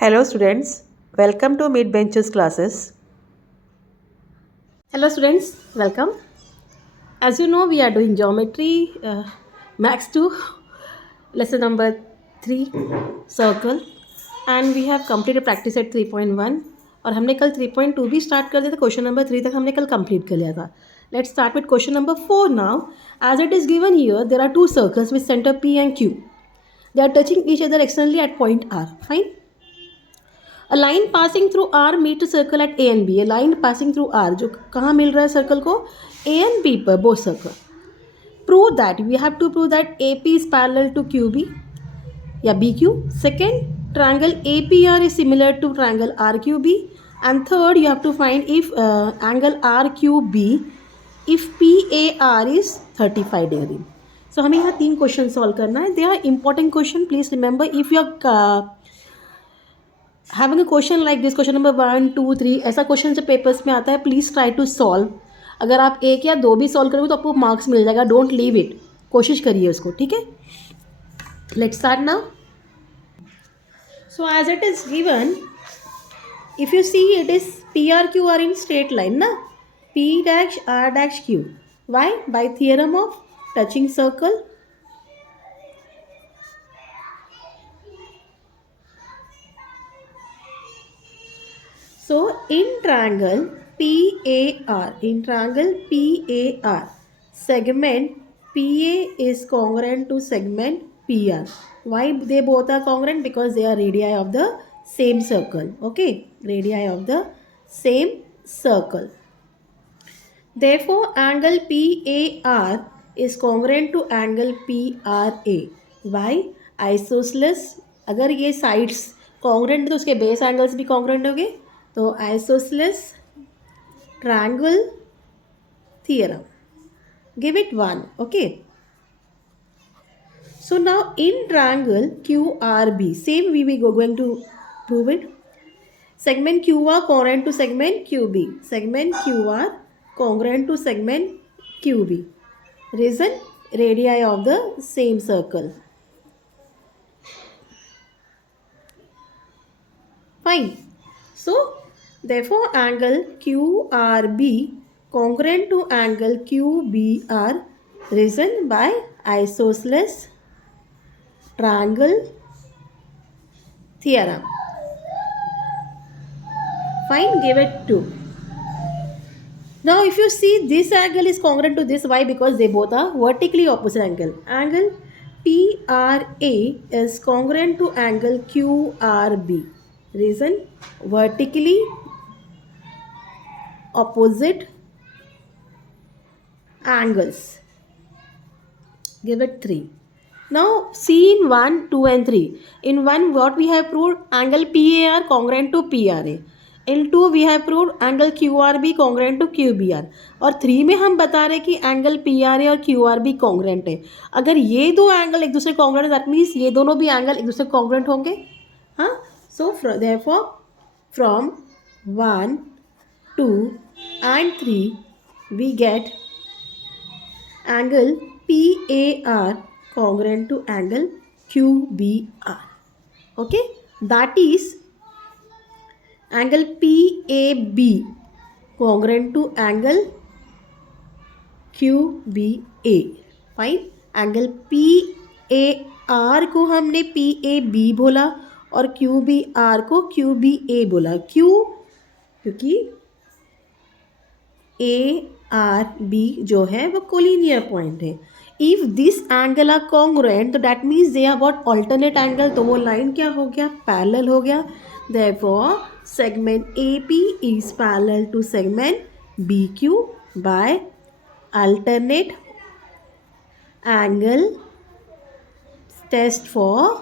Hello students, welcome to Mid Benches classes. Hello students, welcome. As you know, we are doing geometry, max 2, lesson number 3, circle, and we have completed practice at 3.1 और हमने कल 3.2 भी start कर दिया था. Question number 3 तक हमने कल कंप्लीट कर लिया था. Let's start with question number 4 now. As it is given here, there are two circles with center P and Q. They are touching each other externally at point R. Fine. A line passing through R meet a circle at A and B. A line passing through R जो कहाँ मिल रहा है circle को A and B पर both circle. Prove that we have to prove that AP is parallel to QB या BQ. Second, triangle APR is similar to triangle RQB. And third, you have to find if angle RQB if PAR is 35 degree. So हमें यहाँ 3 question solve करना है. They are important question. Please remember if you are having a question like this, question number 1, 2, 3, ऐसा question जब papers में आता है please try to solve. अगर आप एक या दो भी सॉल्व करोगे तो आपको मार्क्स मिल जाएगा. डोंट लीव इट, कोशिश करिए उसको. ठीक है, let's start now. So as it is given, if you see it is P R Q R in straight line ना, P dash R dash Q. Why? By theorem of touching circle. So in triangle PAR, segment PA is congruent to segment PR. Why they both are congruent? Because they are radii of the same circle. Okay, radii of the same circle. Therefore, angle PAR is congruent to angle PRA. Why? Isosceles. अगर ये sides congruent तो उसके base angles भी congruent होंगे. तो isosceles triangle theorem. Give it 1. Okay. So now in triangle QRB, same we will going to prove it. Segment QR congruent to segment QB. Segment QR congruent to segment QB. Reason? Radii of the same circle. Fine. So therefore angle QRB congruent to angle QBR risen by isosceles triangle theorem. Fine, give it 2. Now if you see this angle is congruent to this. Why? Because they both are vertically opposite angle. Angle PRA is congruent to angle QRB. Reason? Vertically opposite angles. Give it 3. Now see in 1, 2 and 3. In 1 what we have proved? Angle PAR congruent to PRA. In 2 we have proved angle QRB congruent to QBR. और 3 में हम बता रहे कि angle PRA और QRB congruent है. अगर ये दो एंगल एक दूसरे कॉन्ग्रेंट दैट मीन्स ये दोनों भी एंगल एक दूसरे कॉन्ग्रेंट होंगे. हाँ, so therefore from 1, 2 and 3 we get angle PAR congruent to angle QBR. Okay, that is angle PAB congruent to angle QBA. Fine. angle PAR को हमने PAB बोला और QBR को QBA बोला. क्यों? क्योंकि ARB जो है वो कोलिनियर पॉइंट है. If this angle are congruent तो that means they are what alternate angle. तो वो लाइन क्या हो गया? पैरेलल हो गया. Therefore segment AP is parallel to segment BQ by alternate angle test for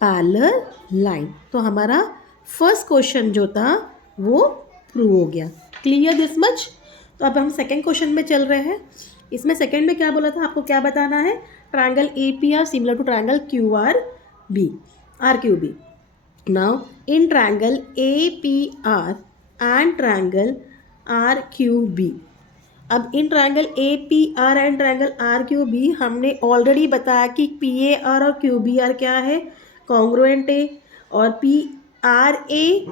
parallel line. तो हमारा फर्स्ट क्वेश्चन जो था वो प्रूव हो गया. Clear this much? तो अब हम सेकंड क्वेश्चन में चल रहे हैं. इसमें सेकंड में क्या बोला था, आपको क्या बताना है? Triangle APR similar to triangle QRB, RQB. Now in triangle APR and triangle RQB. अब इन triangle APR and triangle RQB हमने ऑलरेडी बताया कि PAR और QBR क्या है? कॉन्ग्रुएंट है. और P R A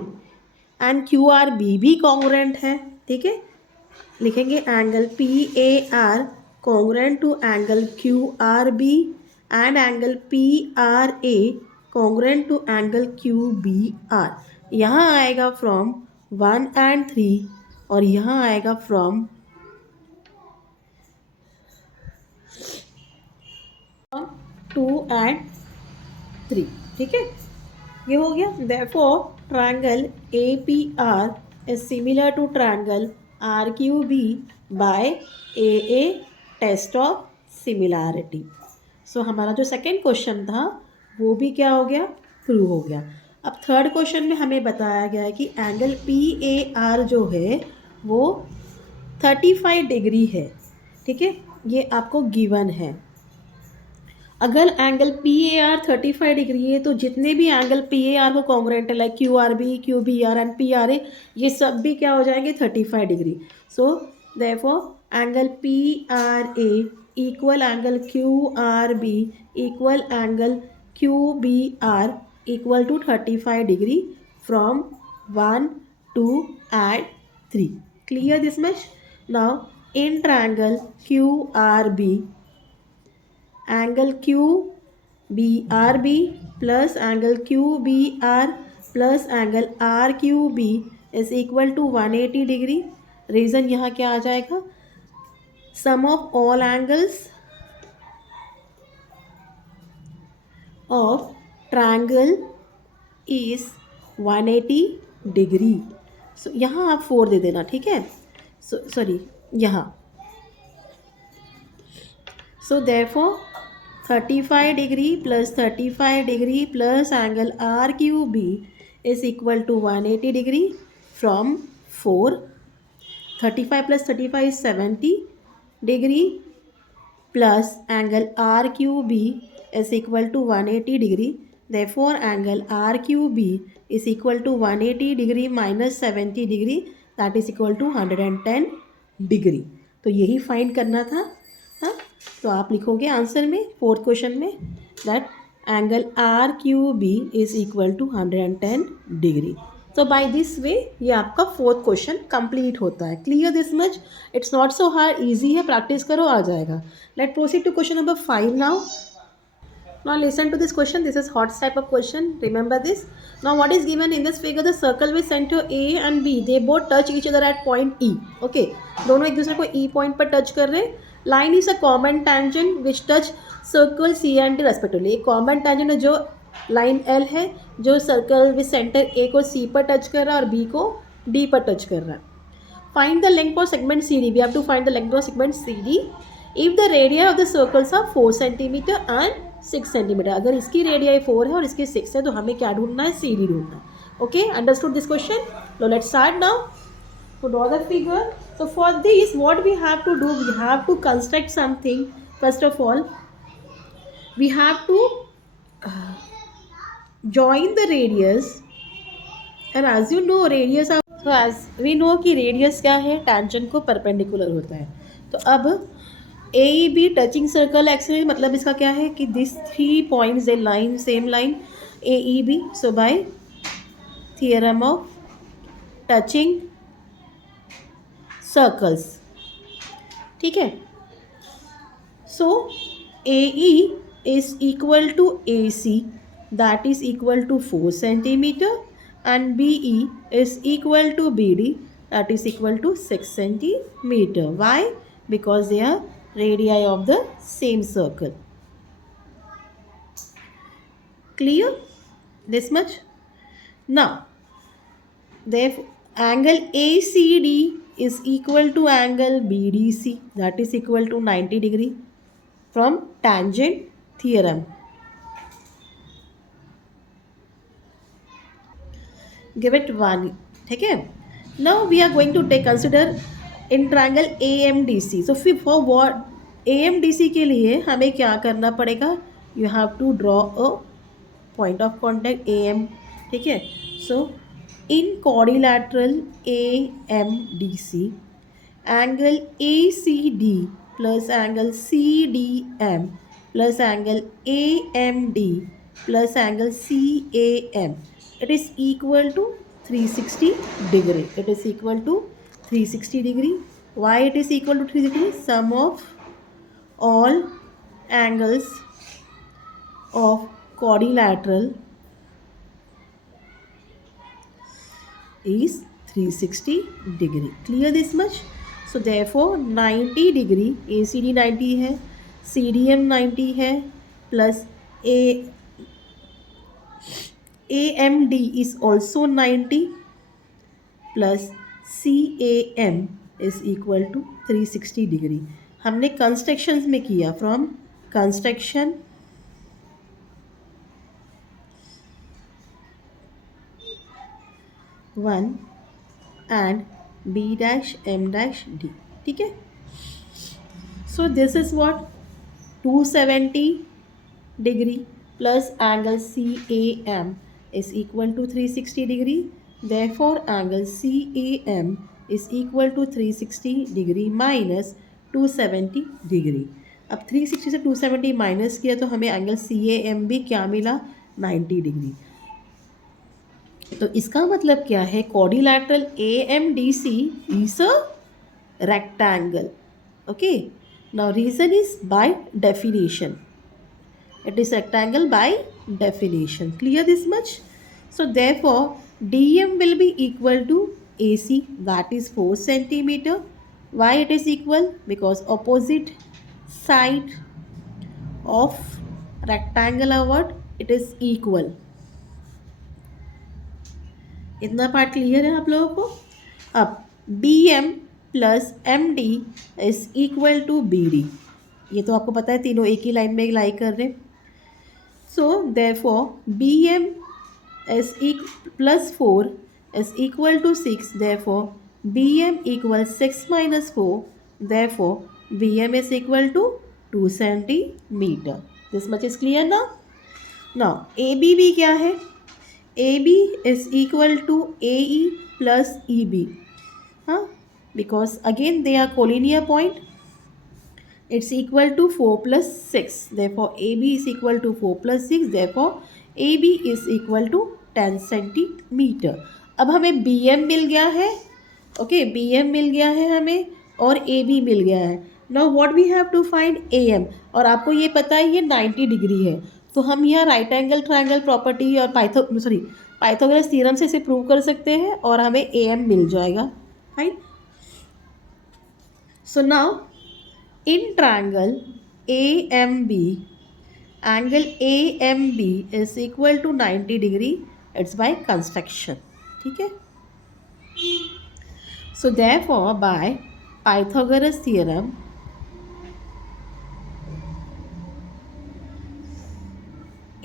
and Q R B भी कॉन्ग्रुएंट है, ठीक है। लिखेंगे angle P A R congruent to angle Q R B and angle P R A congruent to angle Q B R. यहाँ आएगा फ्रॉम 1 and 3 और यहाँ आएगा फ्रॉम 2 and 3, ठीक है। ये हो गया। therefore triangle APR is similar to triangle RQB by AA test of similarity। सो हमारा जो सेकेंड क्वेश्चन था वो भी क्या हो गया, प्रूव हो गया। अब थर्ड क्वेश्चन में हमें बताया गया है कि एंगल PAR जो है वो 35 डिग्री है, ठीक है। ये आपको गिवन है। अगर एंगल PAR 35 डिग्री है तो जितने भी एंगल PAR को कॉन्ग्रुएंट है like QRB, QBR and PRA, ये सब भी क्या हो जाएंगे 35 degree. So therefore angle PRA equal angle QRB equal angle QBR equal to 35 degree from 1, 2 and 3। Clear this much? Now in triangle QRB angle QBRB plus angle QBR plus angle RQB is equal to 180 degree. Reason यहाँ क्या आ जाएगा, sum of all angles of triangle is 180 degree. So यहाँ आप 4 दे देना, ठीक है। Sorry यहाँ। So therefore 35 degree plus 35 degree plus angle RQB is equal to 180 degree from 4। 35 plus 35 is 70 degree plus angle RQB is equal to 180 degree. therefore angle RQB is equal to 180 degree minus 70 degree, that is equal to 110 degree. तो यही find करना था। हाँ, तो आप लिखोगे answer में fourth question में that angle RQB is equal to 110 degree. तो बाय दिस वे ये आपका फोर्थ क्वेश्चन कंप्लीट होता है। Clear this much? It's not so hard, easy है, प्रैक्टिस करो आ जाएगा। Let proceed to question number 5 now. Now listen to this question. This is hot type of question. Remember this. Now what is given in this figure? The circle with center A and B. They both touch each other at point E. Okay. दोनों एक दूसरे को E point पर touch कर रहे हैं. Line is a common tangent which touch circle C and D respectively. एक common tangent है जो line L है जो circle with center A को C पर touch कर रहा है और B को D पर touch कर रहा है. Find the length of segment CD. We have to find the length of segment CD. If the radii of the circles are 4 centimeter and 6 centimetre, अगर इसकी रेडियाई 4 है और इसकी 6 है तो हमें क्या ढूंढना है, CD ढूंढना है। Okay, understood this question? No let's start now to draw the figure. So for this what we have to do, we have to construct something. First of all we have to join the radius and as you know radius of, so as we know कि radius क्या है, tangent को perpendicular होता है। तो अब AEB touching circle axis, मतलब इसका क्या है कि this 3 points a line, same line AEB। So by theorem of touching circles, ठीक है। So AE is equal to AC, that is equal to 4 centimetre and BE is equal to BD, that is equal to 6 centimetre. Why? Because they are radii of the same circle. Clear this much? Now therefore angle ACD is equal to angle BDC, that is equal to 90 degree from tangent theorem. Give it 1, ठीक है। Now we are going to consider in triangle AMDC। सो फिर for what AMDC के लिए हमें क्या करना पड़ेगा, you have to draw a point of contact AM, ठीक है। So in quadrilateral AMDC angle ACD plus angle CDM plus angle AMD plus angle CAM it is equal to 360 degree. It is equal to 360 degree. Why it is equal to 360? Sum of all angles of quadrilateral is 360 degree. Clear this much? So therefore 90 degree, ACD 90 है, CDM 90 है, plus AMD is also 90 plus CAM is equal to 360 degree. हमने constructions में किया, from construction one and B dash M dash D. ठीक है. So this is what 270 degree plus angle CAM is equal to 360 degree. Therefore angle CAM is equal to 360 degree minus 270 degree. अब 360 से 270 minus किया तो हमें angle CAM भी क्या मिला, 90 डिग्री. तो इसका मतलब क्या है, quadrilateral AMDC is a rectangle. Okay, now reason is by definition, it is rectangle by definition. Clear this much? So therefore DM will be equal to AC, that is 4 centimeter. Why it is equal? Because opposite side of rectangle are what, it is equal. इतना part clear है आप लोगों को. अब BM plus MD is equal to BD. ये तो आपको पता है, तीनों एक ही लाइन में लाई कर रहे हैं. So therefore BM is plus 4 is equal to 6. Therefore BM equal 6 minus 4. Therefore BM is equal to 2 centimetre. This much is clear ना. नाउ AB भी क्या है, AB is equal to AE plus EB. Because again they are collinear point. It's equal to 4 plus 6. Therefore AB is equal to 4 plus 6. Therefore AB is equal to 10 centimeter. अब हमें BM मिल गया है. Okay, BM मिल गया है हमें और AB मिल गया है. Now what we have to find AM. और आपको ये पता है ये 90 डिग्री है, तो हम यहाँ राइट एंगल ट्रायंगल प्रॉपर्टी और पाइथागोरस थ्योरम से इसे प्रूव कर सकते हैं और हमें AM मिल जाएगा. Fine. So now in triangle AMB, angle AMB is equal to 90 degree. It's by construction. ठीक है. So therefore by Pythagoras theorem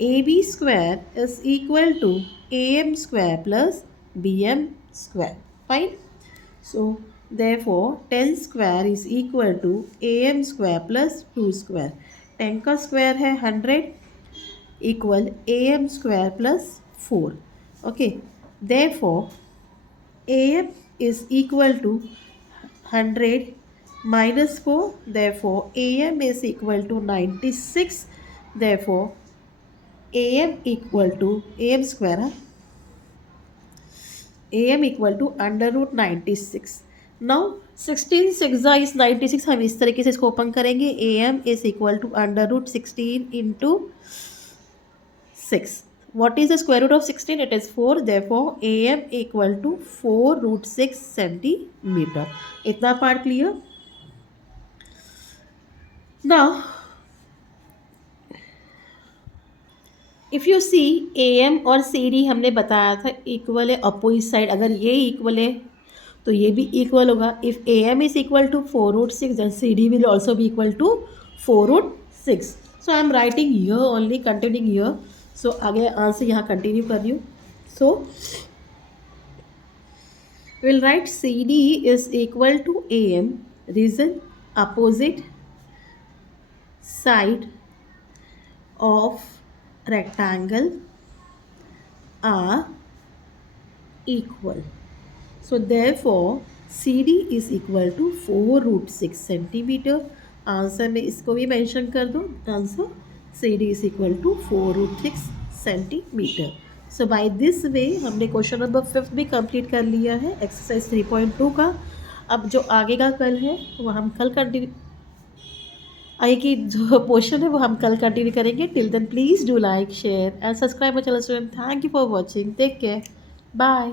AB square is equal to AM square plus BM square. Fine. So therefore 10 square is equal to AM square plus 2 square. 10 का square है 100 equal AM square plus 4. Okay. Therefore AM is equal to 100 minus 4. Therefore AM is equal to 96. Therefore AM equal to AM square, AM equal to under root 96. Now 16 6 is 96. हम इस तरीके से इसको open करेंगे. AM is equal to under root 16 into 6. What is the square root of 16? It is 4. Therefore AM equal to 4 root 6 centimeter. इतना part clear. Now if you see AM और CD हमने बताया था इक्वल है opposite side. अगर ये equal है तो ये भी इक्वल होगा. If AM is equal to 4 root 6 then CD will also भी equal to 4 root 6. So I am writing here only, continuing here. So आगे आंसर यहाँ कंटिन्यू कर रही हूँ. So will write CD is equal to AM. Reason, opposite side of rectangle are equal. So therefore CD is equal to 4 root 6 centimeter. Answer में इसको भी mention कर दो. Answer CD is equal to 4 root 6 centimeter. So by this way हमने question number 5 भी complete कर लिया है एक्सरसाइज 3.2 का। अब जो आगे का कल है वो हम कल कंटिन्यू, आगे की जो पोर्शन है वो हम कल कंटिन्यू करेंगे। Till then please do like share and subscribe my channel student. Thank you for watching, take care, bye.